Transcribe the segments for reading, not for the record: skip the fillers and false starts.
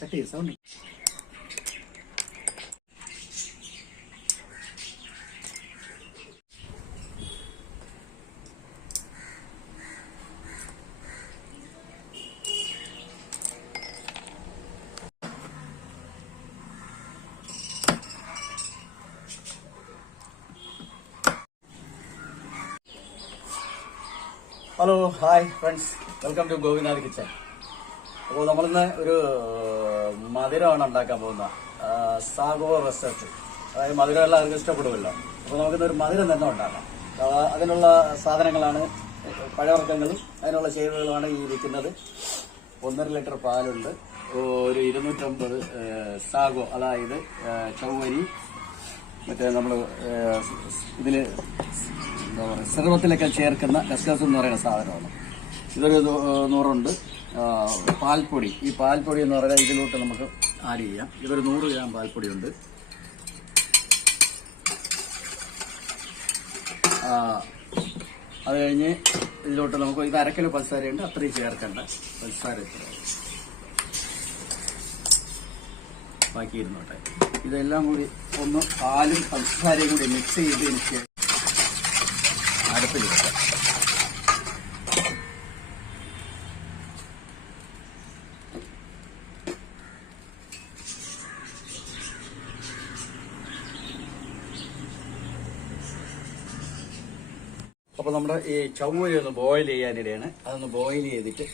Cut ചെയ്ത് sound. Hello, hi friends, welcome to Govinath kitchen. അപ്പോൾ നമ്മളിന്ന് ഒരു മധുരമാണ് ഉണ്ടാക്കാൻ പോകുന്നത്. Sago recipe. അതായത് മധുരം എല്ലാവർക്കും ഇഷ്ടപ്പെടുമല്ലോ. അപ്പോൾ നമുക്കിന്നൊരു മധുരം തന്നെ ഉണ്ടാക്കാം. അതിനുള്ള സാധനങ്ങളാണ് പഴവർഗ്ഗങ്ങളും അതിനുള്ള ചേരുവകളുമാണ് ഈ ഇരിക്കുന്നത്. 1.5 ലിറ്റർ പാലുണ്ട്, ഒരു 250 സാഗോ, അതായത് ചൗവരി, മറ്റേ നമ്മൾ ഇതിൽ എന്താ പറയുക, സിറവത്തിലൊക്കെ ചേർക്കുന്ന ഗസ്ഗസ് എന്ന് പറയുന്ന സാധനമാണ്. ഇതൊരു 100 പാൽപ്പൊടി. ഈ പാൽപ്പൊടി എന്ന് പറഞ്ഞാൽ ഇതിലോട്ട് നമുക്ക് ആഡ് ചെയ്യാം. ഇതൊരു 100 ഗ്രാം പാൽപ്പൊടിയുണ്ട്. അത് കഴിഞ്ഞ് ഇതിലോട്ട് നമുക്ക് ഇത് 1/2 കിലോ പഞ്ചസാരയുണ്ട്, അത്രയും ചേർക്കേണ്ട. പഞ്ചസാര ബാക്കി ഇരുന്നോട്ടെ. ഇതെല്ലാം കൂടി ഒന്ന് പാലും പഞ്ചസാരയും കൂടി മിക്സ് ചെയ്ത് എനിക്ക് അടുപ്പിൽ വെക്കാം. അപ്പോൾ നമ്മുടെ ഈ ചവ്വരി ഒന്ന് ബോയിൽ ചെയ്യാനിടയാണ്. അതൊന്ന് ബോയിൽ ചെയ്തിട്ട്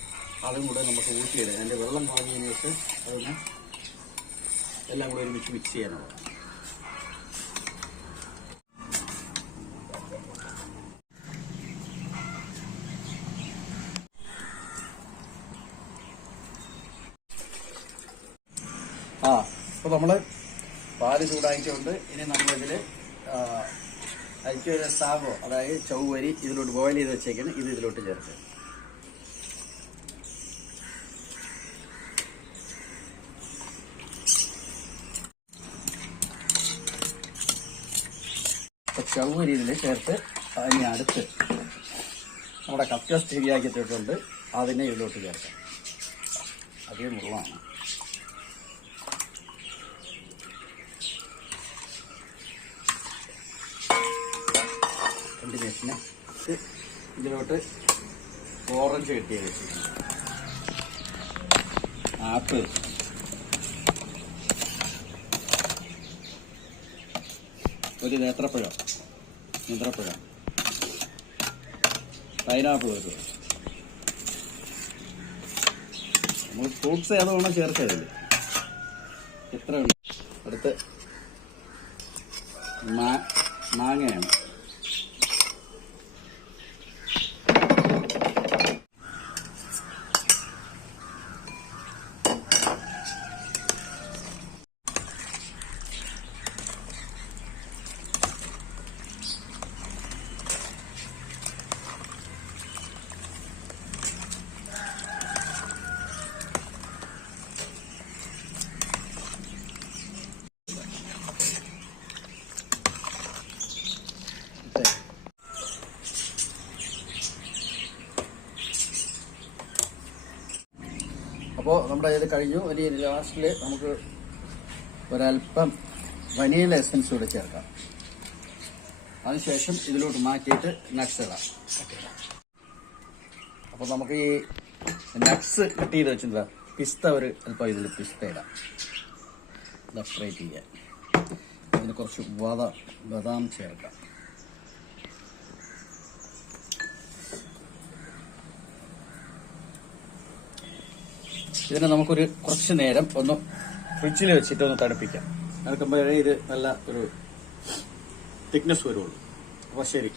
അതും കൂടെ നമുക്ക് ഊറ്റിയിടാം. അതിൻ്റെ വെള്ളം കളഞ്ഞതിന് ശേഷം അതൊന്ന് എല്ലാം കൂടെ ഒരുമിച്ച് മിക്സ് ചെയ്യാനുള്ളത്. അപ്പോൾ നമ്മൾ പാല് ചൂടാക്കിയിട്ടുണ്ട്. ഇനി നമ്മളിതിൽ അരിക്കൊരു സാഗോ, അതായത് ചൗവരി ഇതിലോട്ട് ബോയിൽ ചെയ്ത് വെച്ചേക്കാണ്. ഇത് ഇതിലോട്ട് ചേർത്ത് ചൗവരി ഇതിൽ ചേർത്ത് അതിനെ അടുത്ത് നമ്മുടെ കസ്കസ് ശരിയാക്കി ഇട്ടിട്ടുണ്ട്. അതിനെ ഇതിലോട്ട് ചേർക്കാം. അതേ മുള്ളാണ്. കണ്ടിന്യൂഷന് ഇതിലോട്ട് ഓറഞ്ച് കെട്ടി വെച്ചിട്ടുണ്ട്, ആപ്പിൾ, ഒരു നേന്ത്രപ്പഴം, പൈനാപ്പിൾ, നമ്മൾ ഫ്രൂട്ട്സ് ഏത് വേണം ചേർക്കരുത്. എത്ര ഉണ്ട്? അടുത്ത് മാങ്ങയാണ്. അപ്പോൾ നമ്മുടെ ഇത് കഴിഞ്ഞു. ഇനി ലാസ്റ്റിൽ നമുക്ക് ഒരല്പം വനില എസൻസ് കൂടെ ചേർക്കാം. അതിനുശേഷം ഇതിലോട്ട് മാറ്റിയിട്ട് നട്ട്സ് ഇടാം. അപ്പോൾ നമുക്ക് ഈ നട്ട്സ് കട്ട് ചെയ്ത് വെച്ചിട്ടുള്ള പിസ്ത ഒരു അല്പം ഇതിൽ പിസ്ത ഇടാം. ഇത് സെപ്പറേറ്റ് ചെയ്യാൻ. അതിന് കുറച്ച് ബദാം ചേർക്കാം. ഇതിനെ നമുക്കൊരു കുറച്ച് നേരം ഒന്ന് ഫ്രിഡ്ജിൽ വെച്ചിട്ട് ഒന്ന് തണുപ്പിക്കാം. തണുക്കുമ്പോഴേ ഇത് നല്ല ഒരു തിക്നെസ് വരുള്ളൂ. അപ്പോൾ ശരി.